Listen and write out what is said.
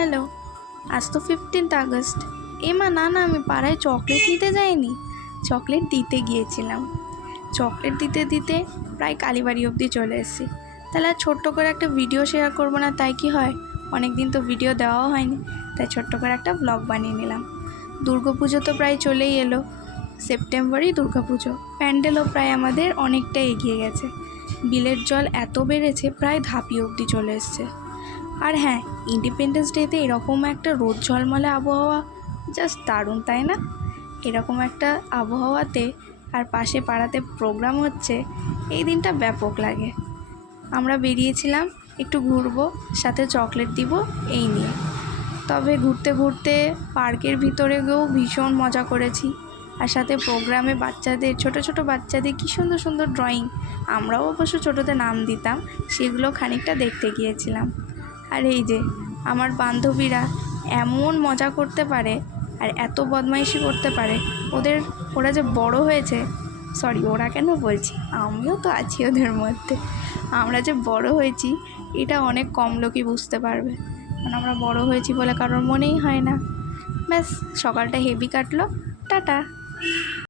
Hello, আজ তো 15th August. না না, আমি পাড়ায় চকলেট নিতে যাইনি, চকলেট দিতে গিয়েছিলাম। চকলেট দিতে দিতে প্রায় কালীবাড়ি অবধি চলে এসেছি। তাহলে আর ছোট্ট করে একটা ভিডিও শেয়ার করবো না, তাই কি হয়? অনেক দিন তো ভিডিও দেওয়াও হয়নি, তাই ছোট্ট করে একটা ব্লগ বানিয়ে নিলাম। দুর্গাপুজো তো প্রায় চলেই এলো, সেপ্টেম্বরেই দুর্গাপুজো। প্যান্ডেলও প্রায় আমাদের অনেকটা এগিয়ে গেছে। বিলের জল এত বেড়েছে, প্রায় ধাপি অবধি চলে এসছে। আর হ্যাঁ, ইন্ডিপেন্ডেন্স ডেতে এরকম একটা রোদ ঝলমলে আবহাওয়া জাস্ট দারুণ, তাই না? এরকম একটা আবহাওয়াতে আর পাশে পাড়াতে প্রোগ্রাম হচ্ছে, এই দিনটা ব্যাপক লাগে। আমরা বেরিয়েছিলাম একটু ঘুরবো, সাথে চকলেট দিব এই নিয়ে। তবে ঘুরতে ঘুরতে পার্কের ভিতরে গিয়েও ভীষণ মজা করেছি। আর সাথে প্রোগ্রামে বাচ্চাদের, ছোট ছোট বাচ্চাদের কী সুন্দর সুন্দর ড্রয়িং, আমরাও অবশ্য ছোটোতে নাম দিতাম, সেগুলো খানিকটা দেখতে গিয়েছিলাম। আর এই যে আমার বান্ধবীরা এমন মজা করতে পারে আর এত বদমাইশি করতে পারে, ওরা যে বড় হয়েছে, ওরা কেন বলছি, আমিও তো আছি ওদের মধ্যে। আমরা যে বড় হয়েছি এটা অনেক কম লোকই বুঝতে পারবে, কারণ আমরা বড় হয়েছি বলে কারোর মনেই হয় না। ব্যাস, সকালটা হেভি কাটলো। টাটা।